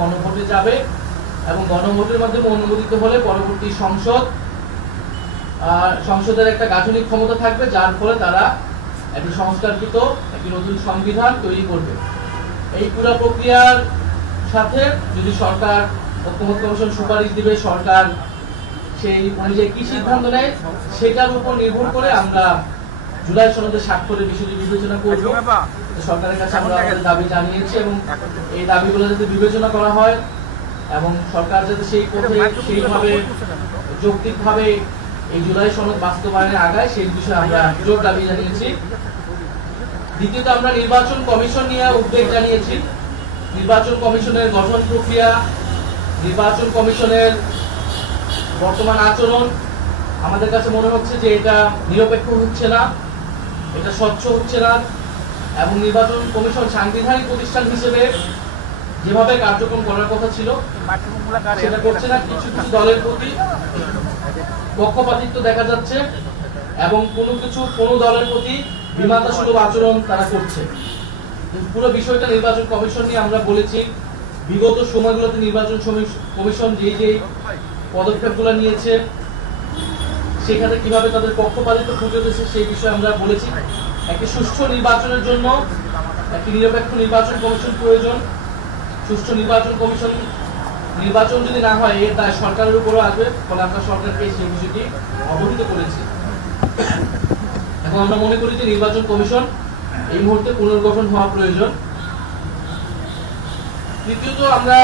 গণভোটে যাবে এবং গণভোটের মাধ্যমে অনুমোদিত হলে পরবর্তী সংসদ সংসদের একটা গাঠনিক ক্ষমতা থাকবে, যার ফলে তারা একটি সংস্কারকৃত, একটি নতুন সংবিধান তৈরি করবে। এই পুরো প্রক্রিয়ার সাথে যদি সরকার, ঐক্যমত কমিশন সুপারিশ দিবে, সরকার সেই অনুযায়ী কি সিদ্ধান্ত নেয়, সেটার উপর নির্ভর করে আমরা জুলাই সনদে স্বাক্ষরের বিষয়টি বিবেচনা করব সরকারের কাছে আমরা আমাদের দাবি জানিয়েছি এবং এই দাবিগুলো যাতে বিবেচনা করা হয় এবং সরকার যাতে সেই পথে সেইভাবে যৌক্তিকভাবে এই জুলাই সনদ বাস্তবায়নে আগায় সেই বিষয়ে আমরা জোর দাবি জানিয়েছি। দ্বিতীয়ত আমরা নির্বাচন কমিশন নিয়ে উদ্বেগ জানিয়েছি। নির্বাচন কমিশনের গঠন প্রক্রিয়া নির্বাচন কমিশনের বর্তমান আচরণ আমাদের কাছে মনে হচ্ছে যে এটা নিরপেক্ষ হচ্ছে না। এটা স্বচ্ছ হচ্ছে না। এবং নির্বাচন কমিশন সাংবিধানিক প্রতিষ্ঠান হিসেবে যেভাবে কার্যক্রম করার কথা ছিল, সেটা করছে না। কিছু কিছু দলের প্রতি পক্ষপাতিত্ব দেখা যাচ্ছে এবং কোনো কিছু কোনো দলের প্রতি বিমাতা সুলভ আচরণ তারা করছে। পুরো বিষয়টা নির্বাচন কমিশন নিয়ে আমরা বলেছি। বিগত সময়গুলোতে নির্বাচন কমিশন যে যে পদক্ষেপগুলো নিয়েছে সেখানে কীভাবে তাদের পক্ষপাতিত্ব ফুটে উঠেছে সেই বিষয়ে আমরা বলেছি। একটি সুষ্ঠু নির্বাচনের জন্য একটি নিরপেক্ষ নির্বাচন কমিশন প্রয়োজন। সুষ্ঠু নির্বাচন কমিশন নির্বাচন যদি না হয় এর দায় সরকারের উপরও আসবে। ফলে আমরা সরকারকে সেই বিষয়টি অবহিত করেছি। এখন আমরা মনে করি যে নির্বাচন কমিশন এই মুহূর্তে পুনর্গঠন হওয়া প্রয়োজন। তৃতীয়ত আমরা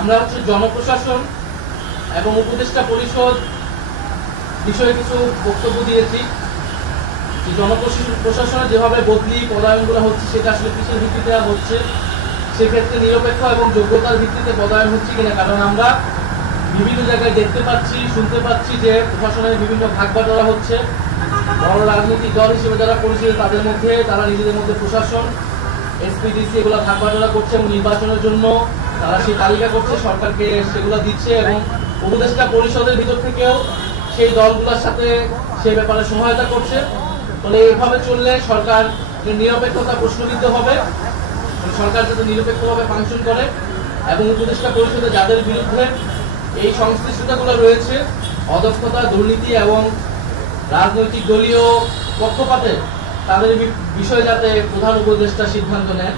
আমরা হচ্ছে জনপ্রশাসন এবং উপদেষ্টা পরিষদ বিষয়ে কিছু বক্তব্য দিয়েছি। যে প্রশাসনে যেভাবে বদলি পদায়নগুলো হচ্ছে, সেটা আসলে কিসের ভিত্তিতে হচ্ছে? সেক্ষেত্রে নিরপেক্ষ এবং যোগ্যতার ভিত্তিতে পদায়ন হচ্ছে কিনা? কারণ আমরা বিভিন্ন জায়গায় দেখতে পাচ্ছি, শুনতে পাচ্ছি যে প্রশাসনের বিভিন্ন ভাগ বাটোয়ারা হচ্ছে। বড় রাজনৈতিক দল হিসেবে যারা পরিচিত, তাদের মধ্যে তারা নিজেদের মধ্যে প্রশাসন এসপিডিসি এগুলো ভাগ বাটোয়ারা করছে এবং নির্বাচনের জন্য তারা সেই তালিকা করছে, সরকারকে সেগুলো দিচ্ছে এবং উপদেষ্টা পরিষদের ভিতর থেকেও সেই দলগুলোর সাথে সেই ব্যাপারে সহায়তা করছে। ফলে এইভাবে চললে সরকার নিরপেক্ষতা প্রশ্নবিদ্ধ হবে সরকার যাতে নিরপেক্ষভাবে ফাংশন করে এবং উপদেষ্টা পরিষদে যাদের বিরুদ্ধে এই সংশ্লিষ্টতাগুলো রয়েছে, অদক্ষতা, দুর্নীতি এবং রাজনৈতিক দলীয় পক্ষপাতে তাদের বিষয়ে যাতে প্রধান উপদেষ্টা সিদ্ধান্ত নেন।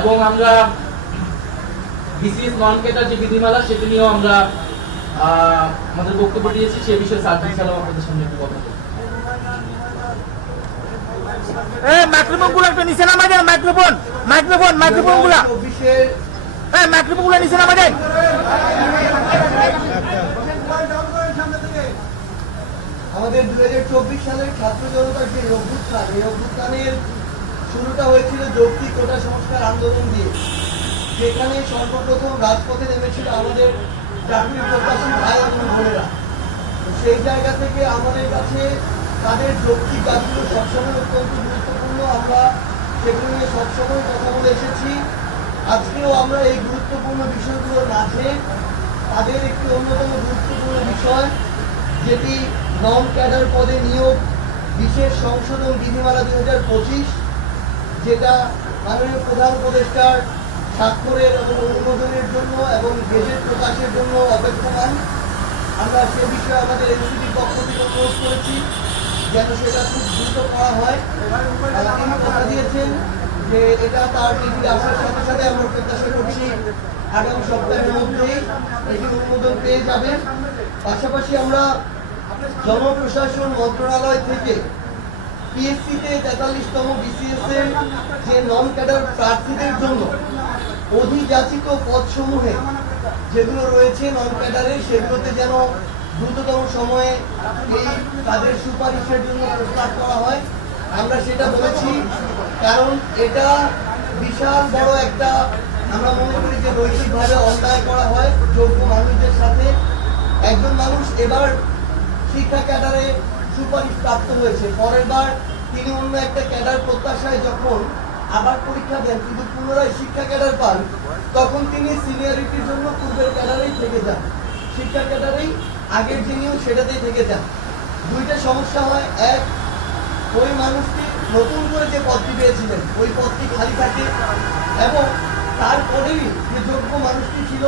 এবং আমরা বিসিএস নন কেটার যে বিধিমালা, সেটি নিয়েও আমরা আমাদের বক্তব্য দিয়েছি সে বিষয়ে সালাম আপনাদের সামনে একটু কথা বলব। মাইক্রোফোনগুলো একটু নিচে নামা দেন মাইক্রোফোন মাইক্রোফোন মাইক্রোফোনগুলা মাইক্রোফোনগুলো নিচে নামা দেন। আমাদের দু হাজার চব্বিশ সালের ছাত্র জনতার যে অভ্যুত্থান এই অভ্যুত্থানের শুরুটা হয়েছিল যৌক্তিক কোটা সংস্কার আন্দোলন দিয়ে। সেখানে সর্বপ্রথম রাজপথে নেমেছিল আমাদের চাকরি প্রত্যাশী ভাই এবং বোনেরা। সেই জায়গা থেকে আমাদের কাছে তাদের যৌক্তিক কাজগুলো সবসময় অত্যন্ত গুরুত্বপূর্ণ। আমরা সেগুলো নিয়ে সবসময় কথা বলে এসেছি। আজকেও আমরা এই গুরুত্বপূর্ণ বিষয়গুলোর মাঝে তাদের একটি অন্যতম গুরুত্বপূর্ণ বিষয়, যেটি নন ক্যাডার পদে নিয়োগ, বিশেষ সংশোধন বিধিমালা দুই হাজার পঁচিশ, যেটা মাননীয় প্রধান উপদেষ্টার স্বাক্ষরের এবং অনুমোদনের জন্য এবং গেজেট প্রকাশের জন্য অপেক্ষমান। আমরা সে বিষয়ে আমাদের এনসিপির পক্ষ থেকে অনুরোধ করেছি যেন সেটা খুব দ্রুত করা হয়। তিনি কথা দিয়েছেন যে এটা তার টিভির আসার সাথে সাথে আমরা প্রত্যাশা করছি আগামী সপ্তাহের মধ্যেই এটি অনুমোদন পেয়ে যাবে পাশাপাশি আমরা জনপ্রশাসন মন্ত্রণালয় থেকে পিএসসিতে তেতাল্লিশতম বিসিএস এর যে নন ক্যাডার প্রার্থীদের জন্য অধিযাচিত পদসমূহে যেগুলো রয়েছে নন ক্যাডারে সেগুলোতে যেন দ্রুততম সময়ে এই তাদের সুপারিশের জন্য প্রস্তাব করা হয়। আমরা সেটা বলেছি, কারণ এটা বিশাল বড় একটা, আমরা মনে করি যে নৈতিকভাবে অন্যায় করা হয় যোগ্য মানুষদের সাথে। একজন মানুষ এবার শিক্ষা ক্যাডারে সুপারিশ প্রাপ্ত হয়েছে। পরের বার তিনি অন্য একটা ক্যাডার প্রত্যাশায় যখন আবার পরীক্ষা দেন, কিন্তু পুনরায় শিক্ষা ক্যাডার পান, তখন তিনি সিনিয়রিটির জন্য পূর্বের ক্যাডারেই থেকে যান। শিক্ষা ক্যাডারেই আগের যিনিও সেটাতেই থেকে যান। দুইটা সমস্যা হয়। এক, ওই মানুষটি নতুন করে যে পদটি পেয়েছিলেন, ওই পদটি খালি থাকে, এবং তারপরেই যে যোগ্য মানুষটি ছিল,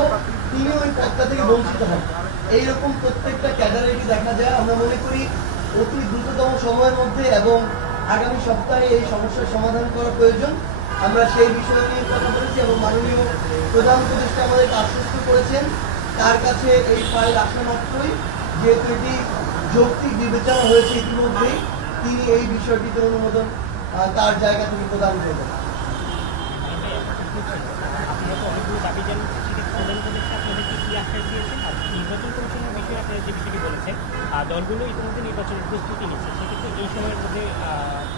তিনি ওই পদটা থেকে বঞ্চিত হন। এইরকম প্রত্যেকটা ক্যাডারেরই দেখা যায়। আমরা মনে করি অতি দ্রুততম সময়ের মধ্যে এবং আগামী সপ্তাহে এই সমস্যার সমাধান করা প্রয়োজন। আমরা সেই বিষয় নিয়ে কথা বলেছি এবং মাননীয় প্রধান উপদেষ্টা আমাদেরকে আশ্বস্ত করেছেন। তার কাছে এই ফাইল আসা মাত্রই, যেহেতু এটি যৌক্তিক বিবেচনা হয়েছে ইতিমধ্যেই, তিনি এই বিষয়টিতে অনুমোদন তার জায়গা থেকে প্রদান করবেন নির্বাচন কমিশনের বিষয়ে আপনারা যে বিষয়টি বলেছেন দলগুলো ইতিমধ্যে নির্বাচনের প্রস্তুতি নিচ্ছে। সেক্ষেত্রে এই সময়ের মধ্যে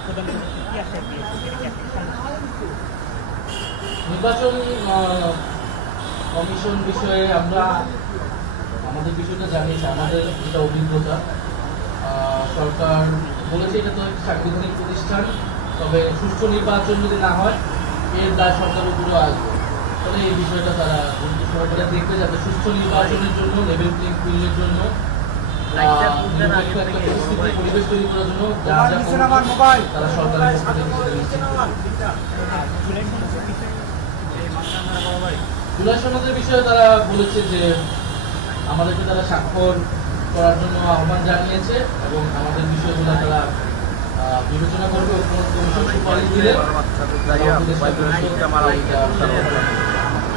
প্রধান কি আশ্বাস? নির্বাচন কমিশন বিষয়ে আমরা, আমাদের বিষয়টা জানিয়েছি আমাদের যেটা অভিজ্ঞতা সরকার বলেছে এটা তো সাংবিধানিক প্রতিষ্ঠান, তবে সুষ্ঠু নির্বাচন যদি না হয়, এর দায় সরকার উপরেও আসবে। ফলে এই বিষয়টা তারা গুরুত্ব দেখবে যাতে সুষ্ঠু নির্বাচনের জন্য, লেভেল প্লেইং ফিল্ডের জন্য আহ, নিরপেক্ষ একটা পরিস্থিতি পরিবেশ তৈরি করার জন্য সরকারের জুলাই সনদের বিষয়ে বলেছে যে আমাদেরকে তারা স্বাক্ষর করার জন্য আহ্বান জানিয়েছে এবং আমাদের বিষয়গুলো তারা বিবেচনা করবে। কমিশন সুপারিশ দিলে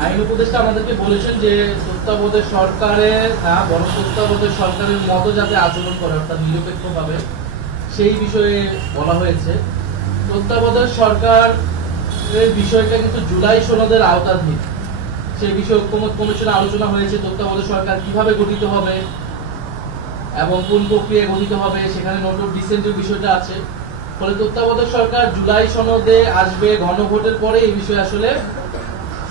আইন উপদেষ্টা আমাদেরকে বলেছেন যে সরকারের তত্ত্বাবধায়ক সরকারের মতো যাতে আচরণ করে, অর্থাৎ নিরপেক্ষভাবে, সেই বিষয়ে বলা হয়েছে। সরকারের বিষয়টা কিন্তু জুলাই আওতাধীন। সেই বিষয়ে ঐক্যমত কমিশনে আলোচনা হয়েছে তত্ত্বাবধায়ক সরকার কীভাবে গঠিত হবে এবং কোন প্রক্রিয়ায় গঠিত হবে, সেখানে নোট অফ ডিসেন্টের বিষয়টা আছে। ফলে তত্ত্বাবধায়ক সরকার জুলাই সনদে আসবে গণভোটের পরে এই বিষয়ে আসলে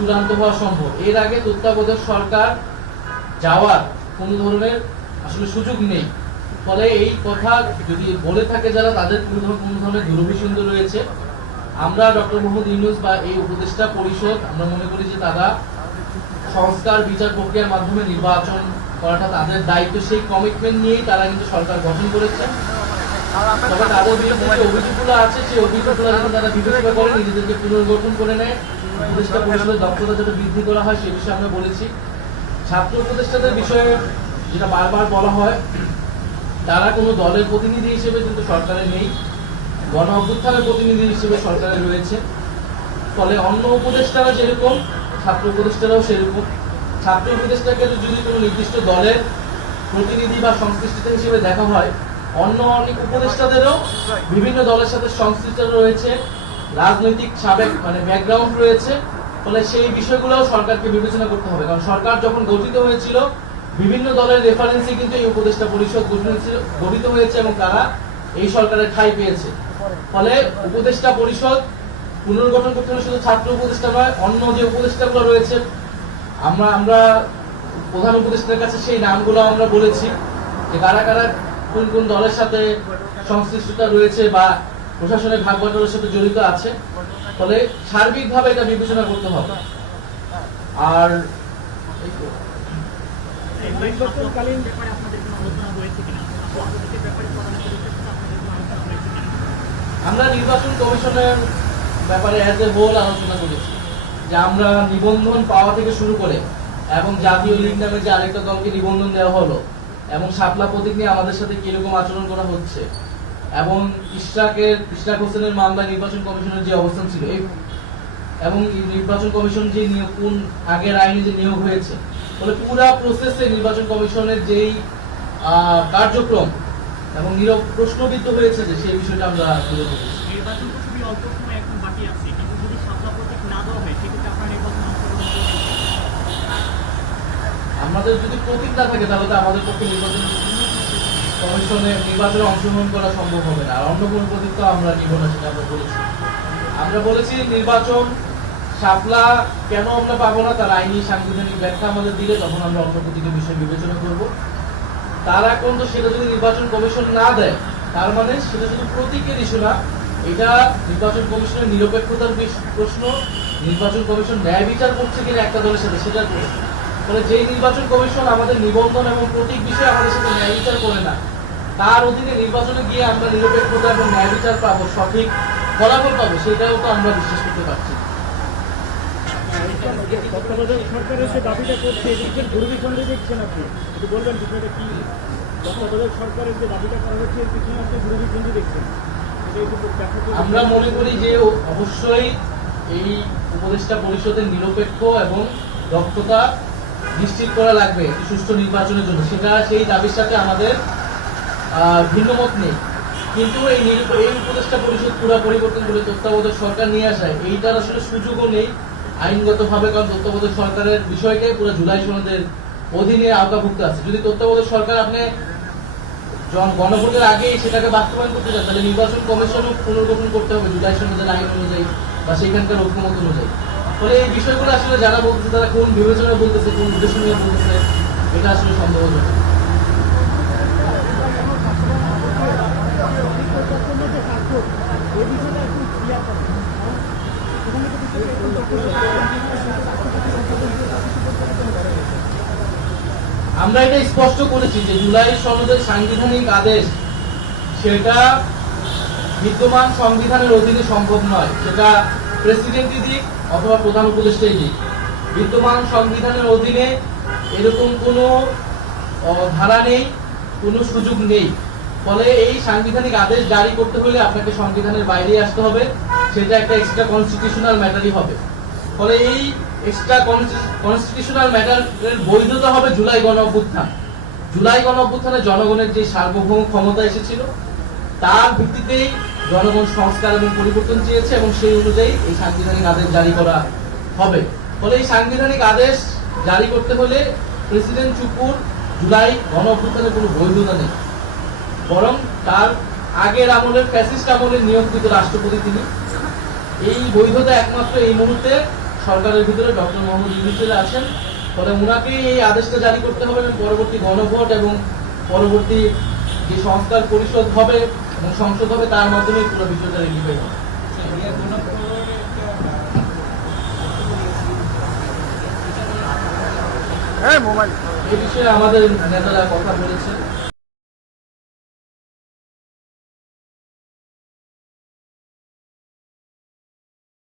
চূড়ান্ত হওয়া সম্ভব। এর আগে তত্ত্বাবধায়ক সরকার যাওয়ার কোনো ধরনের আসলে সুযোগ নেই। ফলে এই কথা যদি বলে থাকে যারা, তাদের কোনো ধরনের কোনো ধরনের রয়েছে। আমরা ডক্টর মোহাম্মদ ইউনুস বা এই উপদেষ্টা পরিষদ, আমরা মনে করি যে তারা সংস্কার বিচার প্রক্রিয়ার মাধ্যমে নির্বাচন করাটা তাদের দায়িত্ব। সেই কমিটমেন্ট নিয়েই তারা কিন্তু সরকার গঠন করেছে। তারা কোনো দলের প্রতিনিধি হিসেবে কিন্তু সরকারে নেই। গণ অভ্যুত্থানের প্রতিনিধি হিসেবে সরকারে রয়েছে। ফলে অন্য উপদেষ্টারা যেরকম, ছাত্র উপদেষ্টারাও সেরকম। ছাত্র উপদেষ্টাকে যদি কোনো নির্দিষ্ট দলের প্রতিনিধি বা সংশ্লিষ্ট হিসেবে দেখা হয় অন্য অনেক উপদেষ্টাদেরও বিভিন্ন দলের সাথে সংশ্লিষ্ট রয়েছে। রাজনৈতিক সাবেক মানে ব্যাকগ্রাউন্ড রয়েছে। ফলে সেই বিষয়গুলোও সরকারকে বিবেচনা করতে হবে। কারণ সরকার যখন গঠিত হয়েছিল, বিভিন্ন দলের রেফারেন্সে কিন্তু এই উপদেষ্টা পরিষদ গঠিত হয়েছে এবং তারা এই সরকারের ঠাঁই পেয়েছে। ফলে উপদেষ্টা পরিষদ পুনর্গঠন করতে হলে শুধু ছাত্র উপদেষ্টা নয়, অন্য যে উপদেষ্টাগুলো রয়েছে, আমরা আমরা প্রধান উপদেষ্টার কাছে সেই নামগুলো আমরা বলেছি যে কারা কারা কোন কোন দলের সাথে সংশ্লিষ্টতা রয়েছে বা প্রশাসনের ভাগ বাটোয়ারার সাথে জড়িত আছে ফলে সার্বিকভাবে এটা বিবেচনা করতে হবে। আর আমরা নির্বাচন কমিশনের ব্যাপারে অ্যাজ এ হোল আলোচনা করেছি যে আমরা নিবন্ধন পাওয়া থেকে শুরু করে এবং জাতীয় লীগ নামে যে আরেকটা দলকে নিবন্ধন দেওয়া হলো এবং শাপলা প্রতীক নিয়ে আমাদের সাথে কীরকম আচরণ করা হচ্ছে? এবং ইশরাকের, ইশরাক হোসেনের মামলা নির্বাচন কমিশনের যে অবস্থান ছিল, এই এবং নির্বাচন কমিশন যে নিয়োগ, কোন আগের আইনে যে নিয়োগ হয়েছে, ফলে পুরা প্রসেসে নির্বাচন কমিশনের যেই কার্যক্রম এবং নীরব প্রশ্নবিদ্ধ হয়েছে যে সেই বিষয়টা আমরা তুলে ধরেছি নির্বাচন তো খুবই অল্প সময় এখন বাকি আছে কিন্তু যদি সাপলা প্রতীক না দেওয়া হয় সেক্ষেত্রে আপনারা নির্বাচন অংশগ্রহণ করবেন আমাদের যদি প্রতীক না থাকে, তাহলে তো আমাদের পক্ষে নির্বাচন কমিশনে নির্বাচনে অংশগ্রহণ করা সম্ভব হবে না। আর অন্য কোনো প্রতীক তো আমরা নিব না, সেটা আমরা বলেছি। আমরা বলেছি নির্বাচন শাপলা কেন আমরা পাবো না, তার আইনি সাংবিধানিক ব্যাখ্যা আমাদের দিলে তখন আমরা অন্য প্রতিটি বিষয় বিবেচনা করব। তার এখন তো সেটা যদি নির্বাচন কমিশন না দেয়, তার মানে সেটা শুধু প্রতীকের ইস্যু না, এটা নির্বাচন কমিশনের নিরপেক্ষতার প্রশ্ন। নির্বাচন কমিশন ন্যায় বিচার করছে কিনা একটা দলের সাথে সেটার ফলে যেই নির্বাচন কমিশন আমাদের নিবন্ধন এবং প্রতীক বিষয়ে আমাদের সাথে ন্যায় বিচার করে না তার অধীনে নির্বাচনে গিয়ে আমরা নিরপেক্ষতা এবং ন্যায় বিচার পাবো সঠিক ফলাফল পাবো সেটাও তো আমরা বিশ্বাস করতে পারছি। তত্ত্বাবধায়ক সরকারের যে দাবিটা করছে এদিকে দুর্বিসন্ধি দেখছেন আপনি একটু বলবেন বিষয়টা কি? তত্ত্বাবধায়ক সরকারের যে দাবিটা করা হচ্ছে এর পিছনে আপনি দুর্বিসন্ধি দেখছেন এটা একটু ব্যাখ্যা করে- আমরা মনে করি যে অবশ্যই এই উপদেষ্টা পরিষদের নিরপেক্ষ এবং দক্ষতা নিশ্চিত করা লাগবে সুষ্ঠু নির্বাচনের জন্য। সেটা সেই দাবির সাথে আমাদের ভিন্নমত নেই। কিন্তু এই নিরূপ- এই উপদেষ্টা পরিষদ পুরো পরিবর্তন করে তত্ত্বাবধায়ক সরকার নিয়ে আসায়, এইটার আসলে সুযোগও নেই আইনগতভাবে, কারণ তত্ত্বাবধায়ক সরকারের বিষয়টাই পুরো জুলাই সনদের অধীনে আওতাভুক্ত আছে। যদি তত্ত্বাবধায়ক সরকার আপনি গণভোটের আগেই সেটাকে বাস্তবায়ন করতে চান, তাহলে নির্বাচন কমিশনও পুনর্গঠন করতে হবে জুলাই সনদের আইন অনুযায়ী বা সেখানকার ঐক্যমত অনুযায়ী। ফলে এই বিষয়গুলো আসলে যারা বলতেছে, তারা কোন বিবেচনায় বলতেছে, কোন উদ্দেশ্য নিয়ে বলতেছে, এটা আসলে সন্দেহজনক আমরা এটা স্পষ্ট করেছি যে জুলাই সনদের সাংবিধানিক আদেশ সেটা বিদ্যমান সংবিধানের অধীনে সম্ভব নয়। সেটা প্রেসিডেন্টই দিক অথবা প্রধান উপদেষ্টাই দিক বিদ্যমান সংবিধানের অধীনে এরকম কোনো ধারা নেই, কোনো সুযোগ নেই। ফলে এই সাংবিধানিক আদেশ জারি করতে হলে আপনাকে সংবিধানের বাইরে আসতে হবে, সেটা একটা এক্সট্রা কনস্টিটিউশনাল ম্যাটারই হবে। ফলে এই এক্সট্রা কনস্টিটিউশনাল ম্যাটারের বৈধতা হবে জুলাই গণ অভ্যুত্থান। জুলাই গণ অভ্যুত্থানে জনগণের যে সার্বভৌম ক্ষমতা এসেছিল, তার ভিত্তিতেই জনগণ সংস্কার এবং পরিবর্তন চেয়েছে এবং সেই অনুযায়ী এই সাংবিধানিক আদেশ জারি করা হবে। ফলে এই সাংবিধানিক আদেশ জারি করতে হলে প্রেসিডেন্ট চুপুর জুলাই গণ কোনো বৈধতা নেই। বরং তার আগের আমলের ফ্যাসিস্ট আমলের নিয়োগকৃত রাষ্ট্রপতি তিনি। এই বৈধতা একমাত্র এই মুহূর্তে সরকারের ভিতরে ডক্টর মোহাম্মদ ইউনুসের আছেন ফলে ওনাকেই এই আদেশটা জারি করতে হবে পরবর্তী গণভোট এবং পরবর্তী যে সংস্কার পরিষদ হবে সংসদ হবে তার মাধ্যমে পুরো বিষয়টা হ্যাঁ মোবাইল। এই বিষয়ে আমাদের নেতারা কথা বলেছেন।